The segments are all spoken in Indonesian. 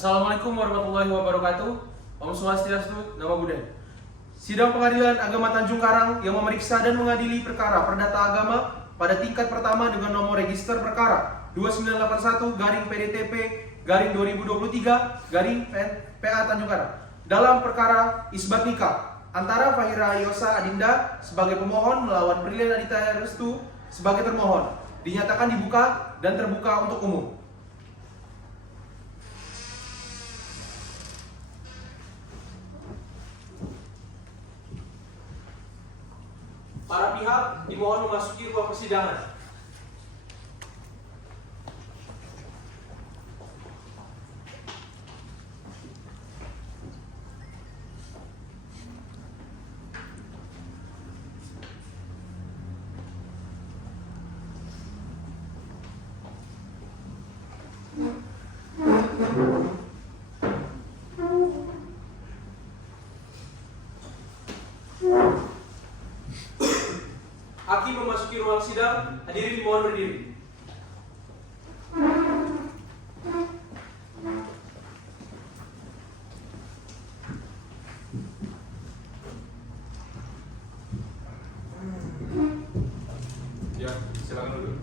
Assalamualaikum warahmatullahi wabarakatuh. Om Swastiastu, Namo Buddhaya. Sidang Pengadilan Agama Tanjung Karang yang memeriksa dan mengadili perkara perdata agama pada tingkat pertama dengan nomor register perkara 2981-2023-PA Tanjung Karang dalam perkara isbat nikah antara Fahira Yosa Adinda sebagai pemohon melawan Brilian Aditya Restu sebagai termohon dinyatakan dibuka dan terbuka untuk umum. Para pihak dimohon memasuki ruang persidangan. Hakim memasuki ruang sidang, hadirin dimohon berdiri. Ya, silakan duduk.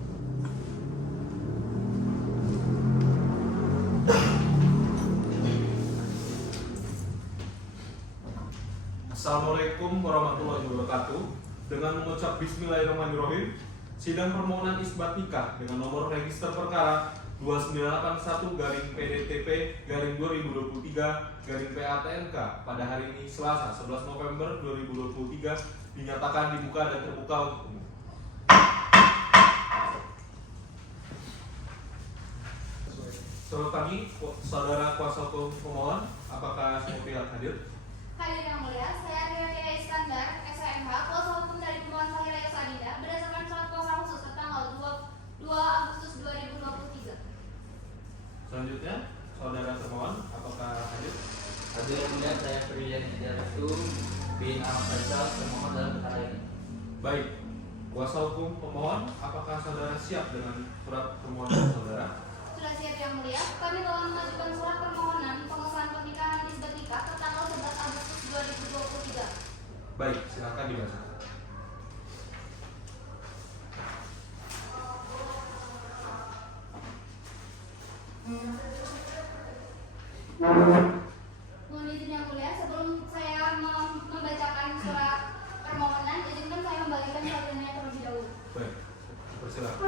Assalamualaikum warahmatullahi wabarakatuh. Dengan mengucap Bismillahirrahmanirrahim, sidang permohonan isbat nikah dengan nomor register perkara 2981-PDTP-2023-PATNK pada hari ini Selasa 11 November 2023 dinyatakan dibuka dan terbuka untuk umum. Selamat pagi, saudara kuasa hukum pemohon. Apakah semua pihak hadir? Hadirin yang mulia, saya Ria Iskandar, SMH, kuasa hukum dari pemohon Fahira Yosa Adinda berdasarkan surat kuasa khusus tertanggal 2 Agustus 2023. Selanjutnya, saudara termohon, apakah hadir? Hadir yang mulia, saya Brilian Aditya Restu bin Ahmad Faisal, termohon dalam perkara ini. Baik, kuasa hukum pemohon, apakah saudara siap dengan surat permohonan saudara? Sudah siap yang mulia, kami telah mengajukan surat permohonan pengesahan pernikahan isbat nikah tertanggal 11 Agustus 2023. Baik, silakan dibaca. Mohon izin yang mulia, sebelum saya membacakan surat permohonan, izinkan saya membagikan salinan terlebih dahulu. Baik, persilakan.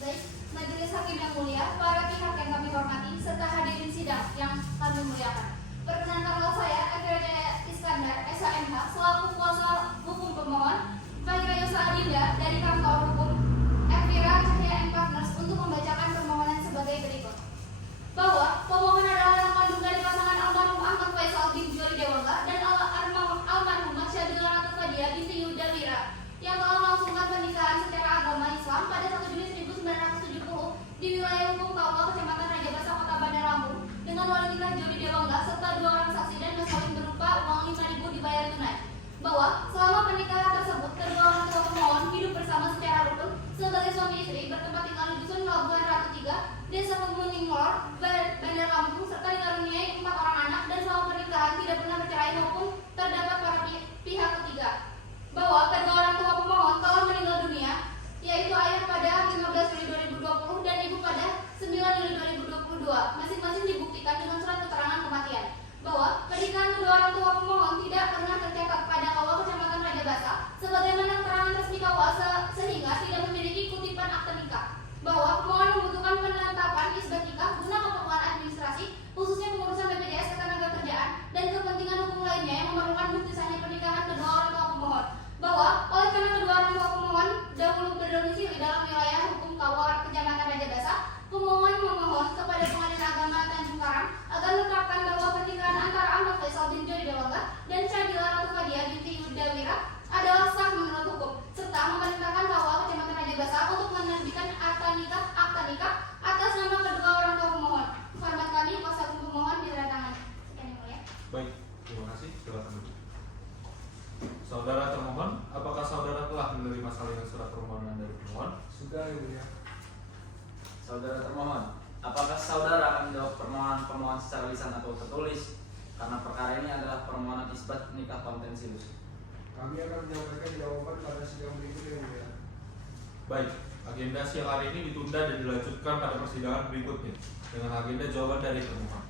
Baik, majelis hakim yang mulia, para pihak yang kami hormati, serta hadirin sidang yang kami muliakan. Perkenankanlah saya, Ria Iskandar, SMH, selaku kuasa hukum pemohon Fahira Yosa Adinda dari kantor hukum Evira Cahya & Partners untuk membacakan permohonan sebagai berikut. Bahwa pemohon adalah anak kandung dari pasangan almarhum Ahmad Faisal bin Jody Dewangga dan almarhumah Syabila Ratu Fadia binti Yuda Wira yang telah melangsungkan pernikahan secara agama Islam pada 1 Juni 1970 di wilayah hukum Kauka, Kecamatan Raja Basa, Kota Bandar Lampung dengan wali nikah Jody Dewangga serta 2 orang saksi dan mas kawin berupa uang 5.000 dibayar tunai. Bahwa selama pernikahan tersebut kedua orang tua pemohon hidup bersama secara rukun sebagai suami istri bertempat tinggal di dusun Pelabuhan permohonan pemohon secara lisan atau tertulis, karena perkara ini adalah permohonan isbat nikah kontensius. Kami akan menyampaikan jawaban pada sidang berikut yang mulia. Baik, agenda siang hari ini ditunda dan dilanjutkan pada persidangan berikutnya dengan agenda jawaban dari termohon.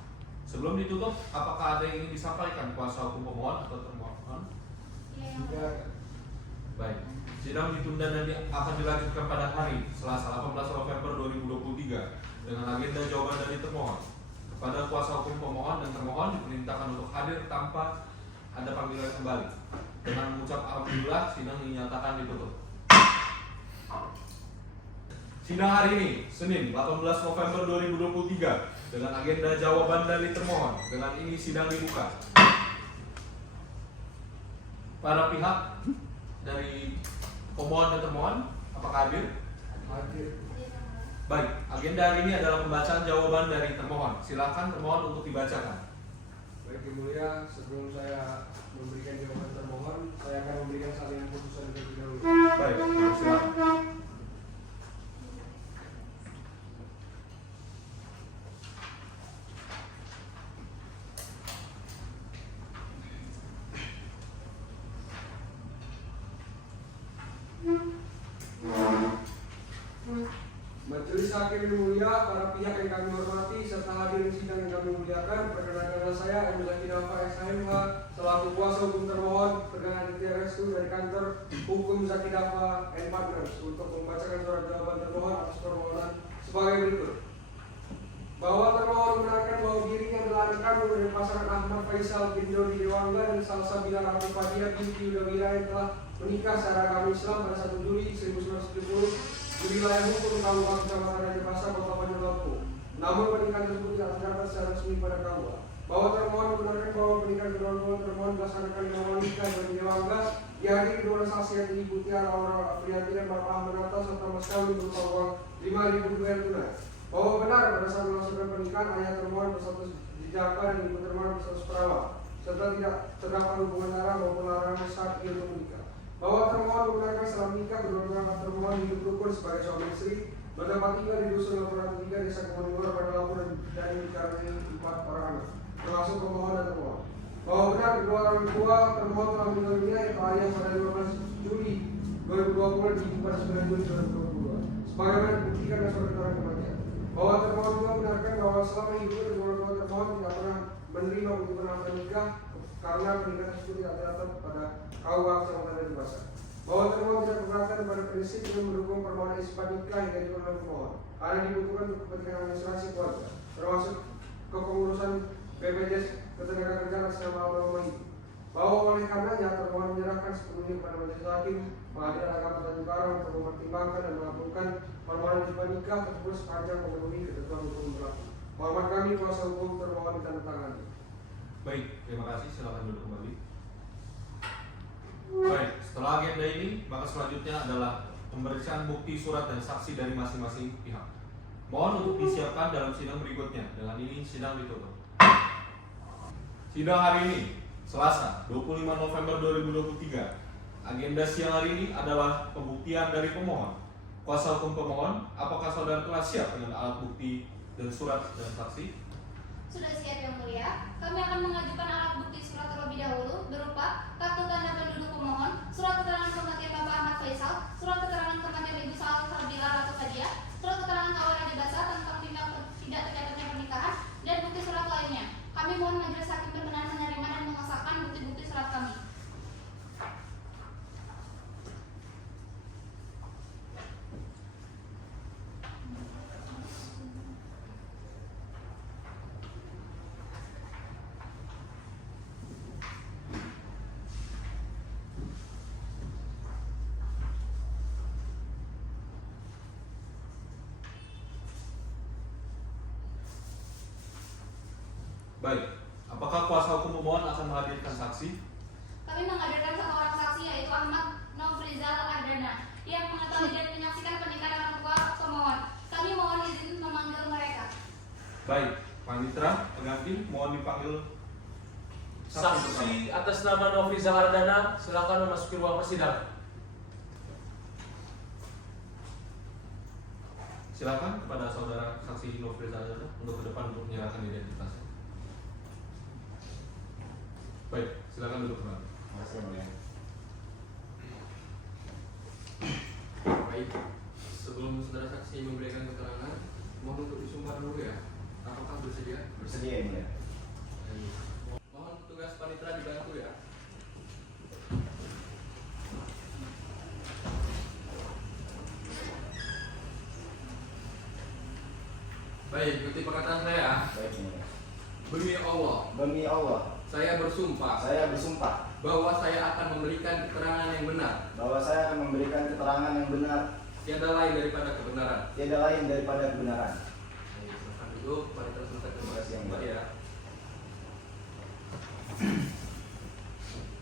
Sebelum ditutup, apakah ada yang ingin disampaikan kuasa hukum pemohon atau termohon? Iya, yang Tidak. Baik, sidang ditunda dan akan dilanjutkan pada hari Selasa 18 November 2023 dengan agenda jawaban dari termohon. Kepada kuasa hukum pemohon dan termohon diperintahkan untuk hadir tanpa ada panggilan kembali. Dengan mengucap alhamdulillah, sidang dinyatakan ditutup. Sidang hari ini, Senin 18 November 2023 dengan agenda jawaban dari termohon. Dengan ini sidang dibuka. Para pihak dari pemohon dan termohon, apakah hadir? Hadir. Baik, agenda hari ini adalah pembacaan jawaban dari termohon. Silakan termohon untuk dibacakan. Baik Yang Mulia, sebelum saya memberikan jawaban termohon, saya akan memberikan salinan putusan terlebih dahulu. Baik, silakan. Majelis Hakim yang mulia, para pihak yang kami hormati, serta hadirin sidang yang kami muliakan, perkenalkan saya M. Zaki Dafa SHMH selaku kuasa hukum termohon dengan Aditya Restu dari kantor hukum Zaki Dafa and Partners untuk membacakan surat jawaban termohon atas permohonan sebagai berikut. Bahwa termohon membenarkan bahwa dirinya adalah anak kandung dari pasangan Ahmad Faisal bin Dodi Dewangga dan Salsabila Rafifadia binti Udawira yang telah menikah secara agama Islam pada 1 Juli 1970 di wilayah hukum KUA Kecamatan Raja Basa, Kota Bandar Lampung. Namun pernikahan tersebut tidak terdapat secara resmi pada KUA. Bahwa termohon membenarkan bahwa pernikahan kedua termohon dilaksanakan dengan wanita dan Dewangga dihadiri kedua saksi yang diikuti Aura Afrianti dan Bapak Ahmad Atta serta mas kawin berupa uang 5.000 rupiah tunai. Bahwa benar pada saat melangsungkan pernikahan ayah termohon berstatus dijaka dan ibu termohon berstatus perawat serta tidak terdapat hubungan darah maupun larangan saat ia menikah. Bahwa termohon membenarkan setelah menikah kedua-dua termohon hidup rukun sebagai suami istri bertempat tinggal di dusun Laporan 3 Desa Kebonimur pada Lampung dan dikaruniai 4 orang anak termasuk pemohon dan termohon. Bahwa benar kedua orang tua termohon telah meninggal dunia yaitu ayah pada 15 Juli 2020 dan ibu pada 9 Juli 2022 sebagaimana dibuktikan dalam surat keterangan kematian. Bahwa termohon juga benarkan bahwa selama hidup kedua orang tua termohon tidak pernah menerima untuk nafkah nikah karena pernikahan tersebut tidak terdapat pada KUA Kecamatan Raja Basa. Bahwa termohon tidak keberatan pada prinsip yang mendukung permohonan isbat nikah yang diajukan oleh pemohon karena dibutuhkan untuk kepentingan administrasi keluarga termasuk kepengurusan BPJS Ketenagakerjaan atas nama almarhumah ibu. Bahwa oleh karenanya termohon menyerahkan sepenuhnya kepada majelis hakim pengadilan agama Tanjung Karang untuk mempertimbangkan dan mengabulkan permohonan isbat nikah tersebut sepanjang memenuhi ketentuan hukum berlaku. Hormat kami kuasa hukum termohon ditandatangani. Baik, terima kasih. Silakan duduk kembali. Baik, setelah agenda ini, maka selanjutnya adalah pemeriksaan bukti surat dan saksi dari masing-masing pihak. Mohon untuk disiapkan dalam sidang berikutnya. Dengan ini sidang ditutup. Sidang hari ini, Selasa 25 November 2023. Agenda siang hari ini adalah pembuktian dari pemohon. Kuasa hukum pemohon, apakah saudara telah siap dengan alat bukti dan surat dan saksi? Sudah siap Yang Mulia, kami akan mengajukan alat bukti surat terlebih dahulu berupa kartu tanda penduduk pemohon, surat keterangan kematian Bapak Ahmad Faisal, surat keterangan kematian Ibu Salsabila Rafifadia, surat keterangan KUA Raja Basa tentang tidak tercatatnya pernikahan, dan bukti surat lainnya. Kami mohon majelis hakim berkenan menerima dan mengesahkan bukti-bukti surat kami. Baik, apakah kuasa hukum pemohon akan menghadirkan saksi? Kami menghadirkan satu orang saksi yaitu Ahmad Nofrizal Ardana yang mengetahui dan menyaksikan pernikahan orang tua pemohon. Kami mohon izin memanggil mereka. Baik, Panitra, pengganti, mohon dipanggil Saksi atas nama Nofrizal Ardana, silakan memasuki ruang persidangan. Silakan kepada saudara saksi Nofriza Ardana untuk ke depan untuk menyerahkan identitasnya. Baik, silakan duduk kembali. Terima kasih yang mulia. Baik, sebelum saudara saksi memberikan keterangan, mohon untuk disumpah dulu ya. Apakah bersedia? Bersedia yang mulia. Mohon petugas panitera dibantu ya. Baik, ikuti perkataan saya. Baik yang mulia. Demi Allah, Demi Allah, saya bersumpah saya bersumpah bahwa saya akan memberikan keterangan yang benar, bahwa saya akan memberikan keterangan yang benar, tiada lain daripada kebenaran. tiada lain daripada kebenaran. Baik, silakan duduk. Panitera selesai. Terima kasih yang mulia ya.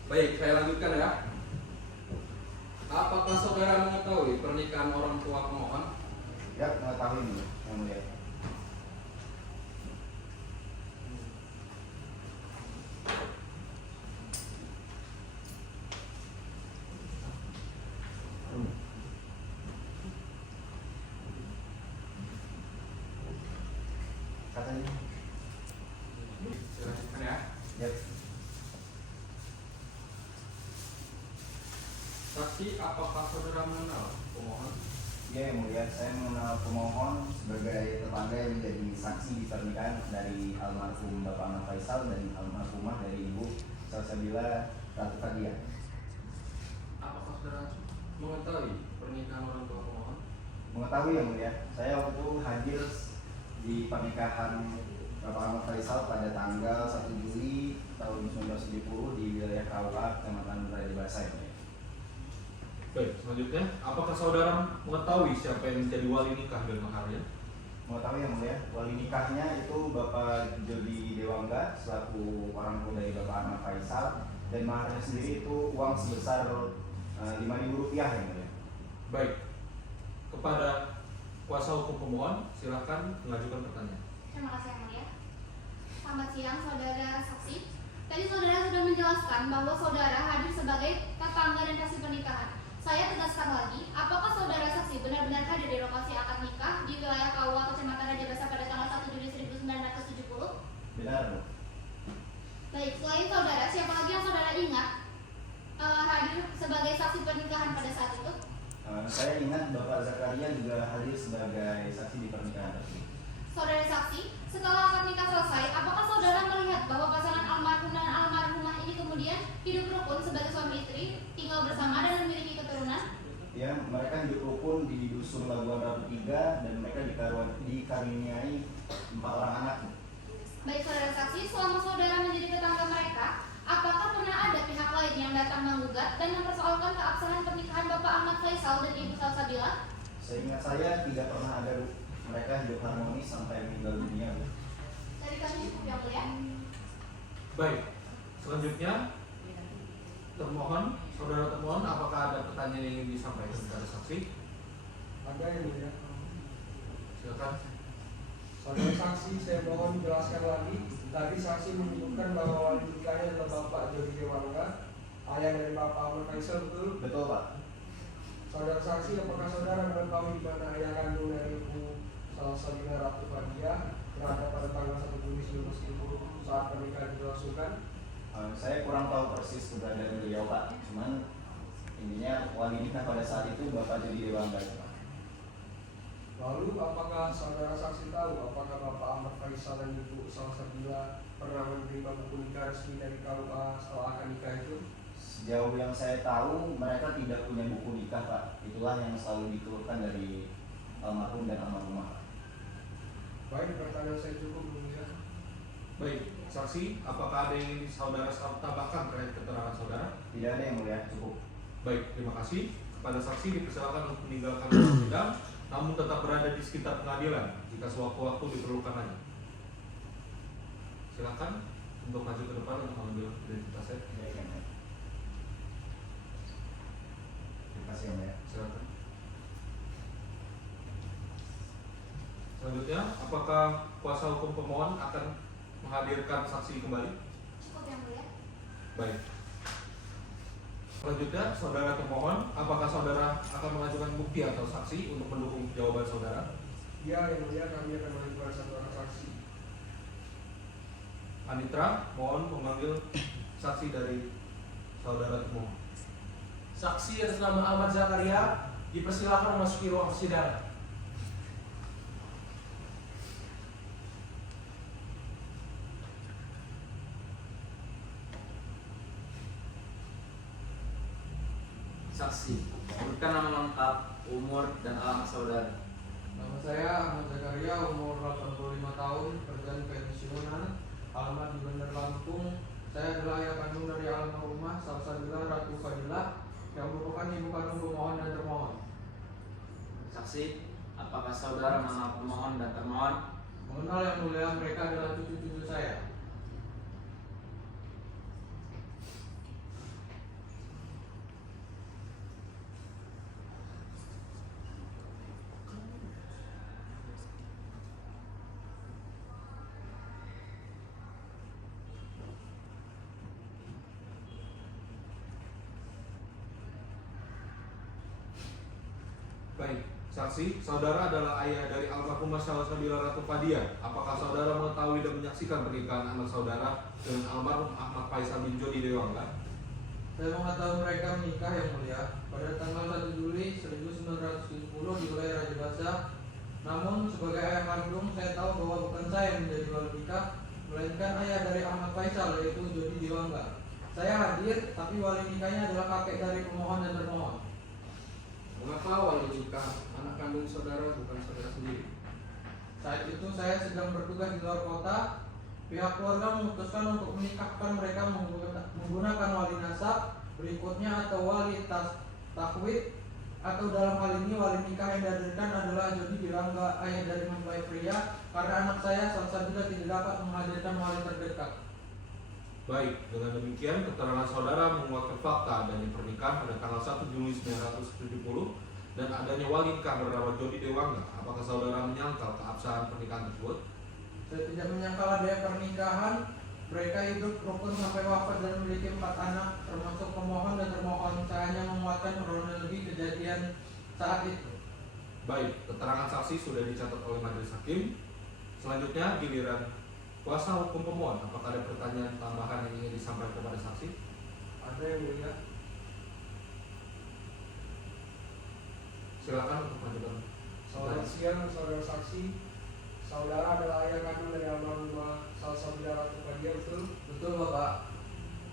Baik, saya lanjutkan ya. Apakah saudara mengetahui pernikahan orang tua pemohon? Ya, mengetahui dulu yang mulia. Katanya. Silakan ya. Ya. Saksi, apakah saudara mengenal pemohon? Ya yang mulia, saya mengenal pemohon sebagai tetangga yang menjadi saksi di pernikahan dari almarhum Bapak Ahmad Faisal dan almarhumah dari Ibu Salsabila Ratu Fadia. Apakah saudara mengetahui pernikahan orang tua pemohon? Mengetahui yang mulia, saya waktu itu hadir di pernikahan Bapak Ahmad Faisal pada tanggal 1 Juli tahun 1970 di wilayah Kaula, Kecamatan Raja Basa. Ya, mulia. Baik, selanjutnya, apakah saudara mengetahui siapa yang menjadi wali nikah dan maharnya? Mengetahui yang mulia, wali nikahnya itu Bapak Jody Dewangga selaku orang tua dari Bapak Ahmad Faisal, dan maharnya sendiri itu uang sebesar Rp5.000 yang mulia. Baik, kepada kuasa hukum pemohon, silakan mengajukan pertanyaan. Terima kasih yang mulia. Selamat siang saudara saksi. Tadi saudara sudah menjelaskan bahwa saudara hadir sebagai tetangga dan kasih pernikahan. Saya tegaskan lagi, apakah saudara saksi benar-benar hadir di lokasi akad nikah di wilayah Kaula, Kecamatan Raja Basa pada tanggal 1 Juli 1970? Benar, Bu. Baik, selain saudara, siapa lagi yang saudara ingat hadir sebagai saksi pernikahan pada saat itu? Saya ingat Bapak Zakaria juga hadir sebagai saksi di pernikahan tersebut. Saudara saksi, setelah akad nikah selesai, apakah saudara melihat bahwa pasangan almarhum dan almarhumah ini kemudian hidup rukun sebagai suami istri, tinggal bersama dan memiliki keturunan? Ya, mereka hidup rukun di dusun Labuan Ratu 3 dan mereka dikaruniai 4 orang anak. Baik saudara saksi, selama saudara menjadi tetangga mereka, apakah pernah ada pihak lain yang datang menggugat dan mempersoalkan keabsahan pernikahan Bapak Ahmad Faisal dan Ibu Salsabila? Seingat saya tidak pernah ada, Bu. Mereka hidup harmonis sampai meninggal dunia, Bu. Dari kami cukup yang mulia. Baik, selanjutnya termohon, saudara termohon, apakah ada pertanyaan yang ingin disampaikan kepada saksi? Ada yang mulia. Silakan. Saudara saksi, saya mohon jelaskan lagi. Tadi saksi menyebutkan bahwa wali nikahnya adalah Bapak Jody Dewangga, ayah dari Bapak Ahmad Faisal, betul? Betul, Pak. Saudara saksi, apakah saudara mengetahui di mana ayah kandung dari Ibu Salsabila Ratu Fadia berada pada tanggal 1 Juli 1970 saat pernikahan dilangsungkan? Saya kurang tahu persis keberadaan beliau, Pak. Cuman intinya wali nikah pada saat itu Bapak Jody Dewangga, Pak. Lalu, apakah saudara saksi tahu apakah Bapak Ahmad Faisal dan Ibu Salsabila pernah menerima buku nikah resmi dari KUA setelah akad nikah itu? Sejauh yang saya tahu, mereka tidak punya buku nikah, Pak. Itulah yang selalu dikeluhkan dari almarhum dan almarhumah. Baik, pertanyaan saya cukup, mulia. Baik, saksi, apakah ada yang ingin saudara tambahkan terkait keterangan saudara? Tidak ada yang mulia, cukup. Baik, terima kasih. Kepada saksi dipersilakan untuk meninggalkan ruang sidang, namun tetap berada di sekitar pengadilan jika sewaktu-waktu diperlukan lagi. Silakan untuk maju ke depan untuk mengambil identitasnya. Baik, yang mulia. Terima kasih, yang mulia. Silakan. Selanjutnya, apakah kuasa hukum pemohon akan menghadirkan saksi kembali? Cukup yang mulia. Baik. Selanjutnya, saudara pemohon, apakah saudara akan mengajukan bukti atau saksi untuk mendukung jawaban saudara? Ya, yang mulia kami akan mengajukan satu orang saksi. Panitra, mohon memanggil saksi dari saudara termohon. Saksi atas nama Ahmad Zakaria dipersilakan memasuki ruang persidangan. Saksi, sebutkan nama lengkap, umur, dan alamat saudara. Nama saya Ahmad Zakaria, umur 85 tahun, kerjaan pensiunan, alamat di Bandar Lampung. Saya adalah ayah kandung dari almarhumah Salsabila Ratu Fadilah yang merupakan ibu kandung pemohon dan termohon. Saksi, apakah saudara mengenal pemohon dan termohon? Mengenal yang mulia, mereka adalah cucu-cucu saya. Baik, saksi, saudara adalah ayah dari almarhumah Salsabila Ratu Fadia. Apakah saudara mengetahui dan menyaksikan pernikahan anak saudara dengan almarhum Ahmad Faisal bin Jody Dewangga? Saya mengetahui mereka menikah yang mulia pada tanggal 1 Juli 1970 di wilayah Raja Basa. Namun sebagai ayah kandung saya tahu bahwa bukan saya yang menjadi wali nikah, melainkan ayah dari Ahmad Faisal yaitu Jody Dewangga. Saya hadir, tapi wali nikahnya adalah kakek dari pemohon dan termohon. Mengapa wali nikah anak kandung saudara bukan saudara sendiri? Saat itu saya sedang bertugas di luar kota. Pihak keluarga memutuskan untuk menikahkan mereka menggunakan wali nasab, berikutnya atau wali takwid, atau dalam hal ini wali nikah yang dihadirkan adalah Jody Dewangga, ayah dari mempelai pria, karena anak saya Salsabila tidak dapat menghadirkan wali terdekat. Baik, dengan demikian keterangan saudara menguatkan fakta adanya pernikahan pada tanggal 1 Juli 1970 dan adanya wali nikah bernama Jody Dewangga. Apakah saudara menyangkal keabsahan pernikahan tersebut? Saya tidak menyangkal adanya pernikahan. Mereka hidup rukun sampai wafat dan memiliki 4 anak, termasuk pemohon dan termohon. Saya hanya menguatkan kronologi kejadian saat itu. Baik, keterangan saksi sudah dicatat oleh majelis hakim. Selanjutnya giliran kuasa hukum pemohon. Apakah ada pertanyaan tambahan yang ingin disampaikan kepada saksi? Ada yang mulia. Silakan untuk mengajukan. Selamat siang, saudara saksi. Saudara adalah ayah kandung dari almarhumah Salsabila Ratu Fadia, betul? Betul, Bapak.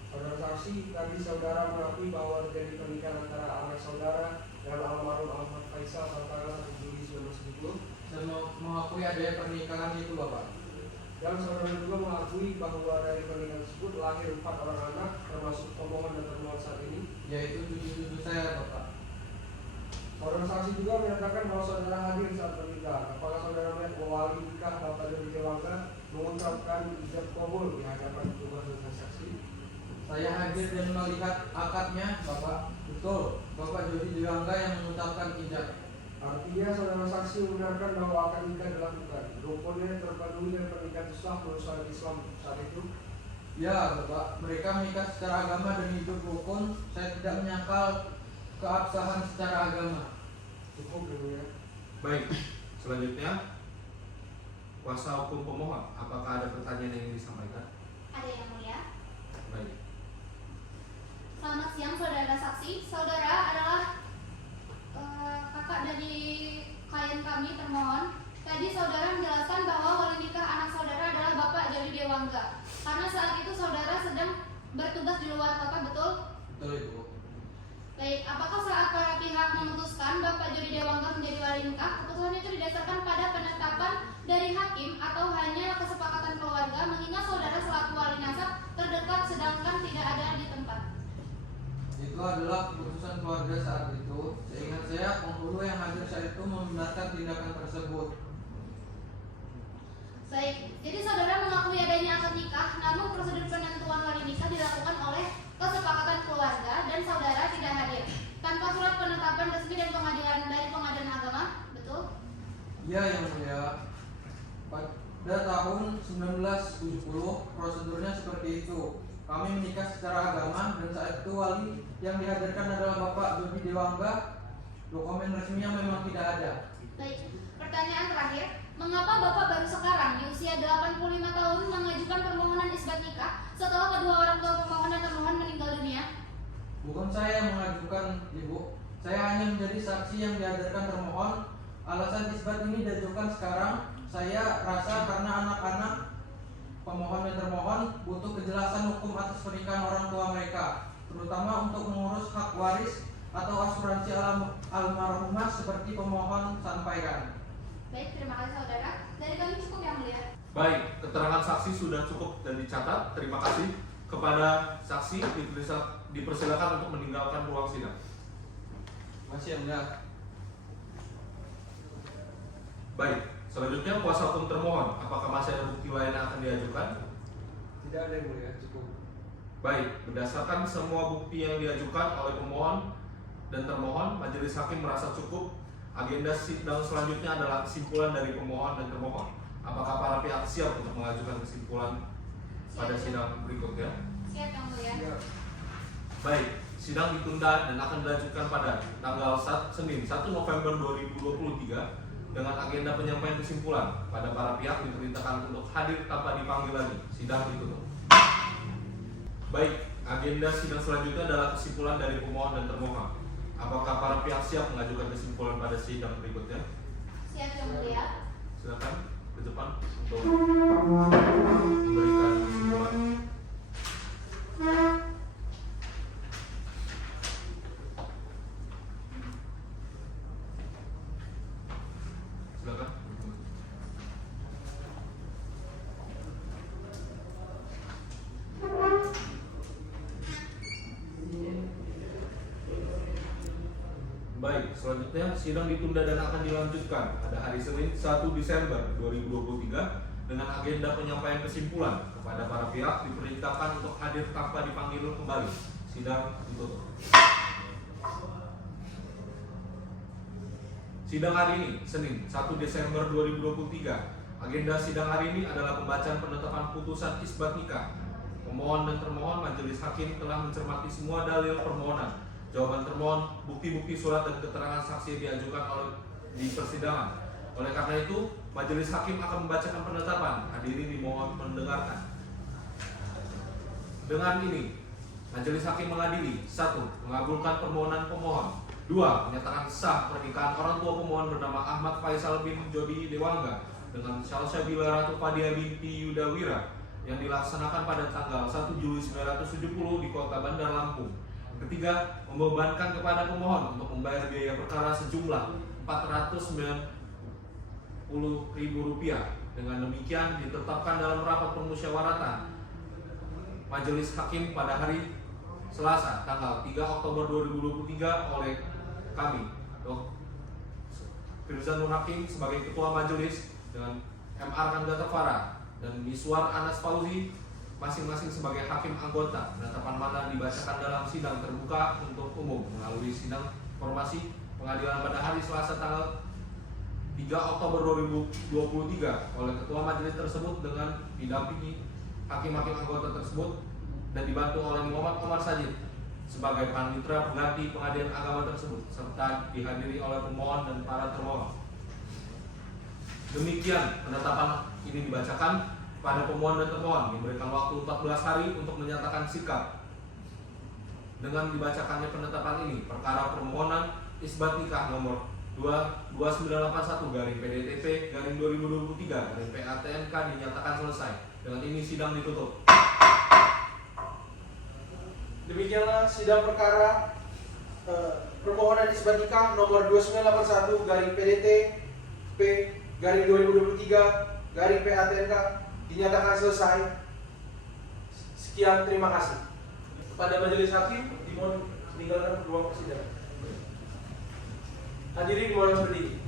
Saudara saksi, tadi saudara mengakui bahwa terjadi pernikahan antara anak saudara dan almarhum Ahmad Faisal pada tanggal 1 Juli 1970. Saya mengakui adanya pernikahan itu, Bapak. Dan saudara juga mengakui bahwa dari pernikahan tersebut lahir 4 orang anak, termasuk pemohon dan termohon saat ini, yaitu cucu-cucu saya, Bapak. Saudara saksi juga menyatakan bahwa saudara hadir saat pernikahan. Apakah saudara melihat bahwa wali nikah Bapak Jody Dewangga mengucapkan ijab kabul di hadapan petugas dan saksi? Saya hadir dan melihat akadnya, Bapak. Betul, Bapak Jody Dewangga yang mengucapkan ijab. Artinya saudara saksi membenarkan bahwa akad nikah dilakukan. Rukunnya terpenuhi dan pernikahan sah menurut syariat Islam saat itu. Ya, Bapak. Mereka menikah secara agama dan hidup rukun. Saya tidak menyangkal keabsahan secara agama. Cukup dulu ya. Baik, selanjutnya kuasa hukum pemohon. Apakah ada pertanyaan yang ingin disampaikan? Ada yang mulia. Baik. Selamat siang saudara saksi. Saudara adalah kakak dari klien kami termohon. Tadi saudara menjelaskan bahwa wali nikah anak saudara adalah Bapak Jody Dewangga. Karena saat itu saudara sedang bertugas di luar kota, betul? Betul, Ibu. Baik, apakah saat para pihak memutuskan Bapak Jody Dewangga menjadi wali nikah, keputusan itu didasarkan pada penetapan dari hakim atau hanya kesepakatan keluarga mengingat saudara selaku wali nasab terdekat sedangkan tidak ada di tempat? Itu adalah keputusan keluarga saat itu. Seingat saya, penghulu yang hadir saat itu membenarkan tindakan tersebut. Baik, jadi saudara mengakui adanya akad nikah, namun prosedur penentuan wali nikah dilakukan oleh kesepakatan keluarga dan saudara tidak hadir tanpa surat penetapan resmi dan pengadilan dari pengadilan agama, betul? Ya, yang mulia. Pada tahun 1970 prosedurnya seperti itu. Kami menikah secara agama dan saat itu wali yang dihadirkan adalah Bapak Jody Dewangga. Dokumen resminya memang tidak ada. Baik, Pertanyaan terakhir, mengapa Bapak baru sekarang di usia 85 tahun mengajukan permohonan isbat nikah setelah kedua orang tua pemohon dan termohon meninggal dunia? Bukan saya yang mengajukan, Ibu. Saya hanya menjadi saksi yang dihadirkan termohon. Alasan isbat ini diajukan sekarang. Saya rasa karena anak-anak pemohon dan termohon butuh kejelasan hukum atas pernikahan orang tua mereka, terutama untuk mengurus hak waris atau asuransi almarhumah seperti pemohon sampaikan. Baik, terima kasih saudara. Dari kami cukup yang mulia. Baik, keterangan saksi sudah cukup dan dicatat. Terima kasih. Kepada saksi dipersilakan untuk meninggalkan ruang sidang. Masih yang mulia. Baik, selanjutnya kuasa hukum termohon. Apakah masih ada bukti lain yang akan diajukan? Tidak ada yang mulia, cukup. Baik, berdasarkan semua bukti yang diajukan oleh pemohon dan termohon, majelis hakim merasa cukup. Agenda sidang selanjutnya adalah kesimpulan dari pemohon dan termohon. Apakah para pihak siap untuk mengajukan kesimpulan pada sidang berikutnya? Siap yang mulia. Ya. Baik, sidang ditunda dan akan dilanjutkan pada tanggal Senin 1 November 2023 dengan agenda penyampaian kesimpulan. Pada para pihak diperintahkan untuk hadir tanpa dipanggil lagi. Sidang ditutup. Baik, agenda sidang selanjutnya adalah kesimpulan dari pemohon dan termohon. Apakah para pihak siap mengajukan kesimpulan pada sidang berikutnya? Siap yang mulia. Silakan ke depan untuk memberikan kesimpulan. Silakan. Baik, selanjutnya sidang ditunda dan akan dilanjutkan pada hari Senin 1 Desember 2023 dengan agenda penyampaian kesimpulan. Kepada para pihak diperintahkan untuk hadir tanpa dipanggil kembali. Sidang ditutup. Sidang hari ini, Senin 1 Desember 2023. Agenda sidang hari ini adalah pembacaan penetapan putusan isbat nikah. Pemohon dan termohon majelis hakim telah mencermati semua dalil permohonan, jawaban termohon, bukti-bukti surat dan keterangan saksi yang diajukan di persidangan. Oleh karena itu, majelis hakim akan membacakan penetapan. Hadirin dimohon mendengarkan. Dengan ini, majelis hakim mengadili: 1. Mengabulkan permohonan pemohon. 2. Menyatakan sah pernikahan orang tua pemohon bernama Ahmad Faisal bin Jody Dewangga dengan Salsabila Ratu Fadia binti Yudawira yang dilaksanakan pada tanggal 1 Juli 1970 di Kota Bandar Lampung. Ketiga, membebankan kepada pemohon untuk membayar biaya perkara sejumlah Rp490.000. Dengan demikian ditetapkan dalam rapat permusyawaratan majelis hakim pada hari Selasa tanggal 3 Oktober 2023 oleh kami, Dr. Firzanul Hakim sebagai ketua majelis dengan M.R. Kanggata Farah dan Miswar Anas Fauzi masing-masing sebagai hakim anggota. Penetapan mana dibacakan dalam sidang terbuka untuk umum melalui sidang formasi pengadilan pada hari Selasa tanggal 3 Oktober 2023 oleh ketua majelis tersebut dengan didampingi hakim-hakim anggota tersebut dan dibantu oleh Muhammad Omar Sajid sebagai panitera pengganti pengadilan agama tersebut serta dihadiri oleh pemohon dan para termohon. Demikian penetapan ini dibacakan. Pada pemohon dan termohon diberikan waktu 14 hari untuk menyatakan sikap. Dengan dibacakannya penetapan ini, perkara permohonan isbat nikah nomor 2981/PDTP/2023/PATNK dinyatakan selesai. Dengan ini sidang ditutup. Demikianlah sidang perkara permohonan isbat nikah nomor 2981/PDTP/2023/PATNK dinyatakan selesai. Sekian, terima kasih. Kepada majelis hakim dimohon meninggalkan ruang persidangan. Hadirin dimohon berdiri.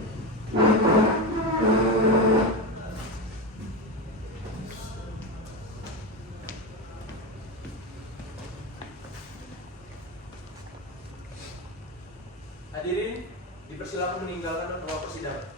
Hadirin dipersilakan meninggalkan ruang persidangan.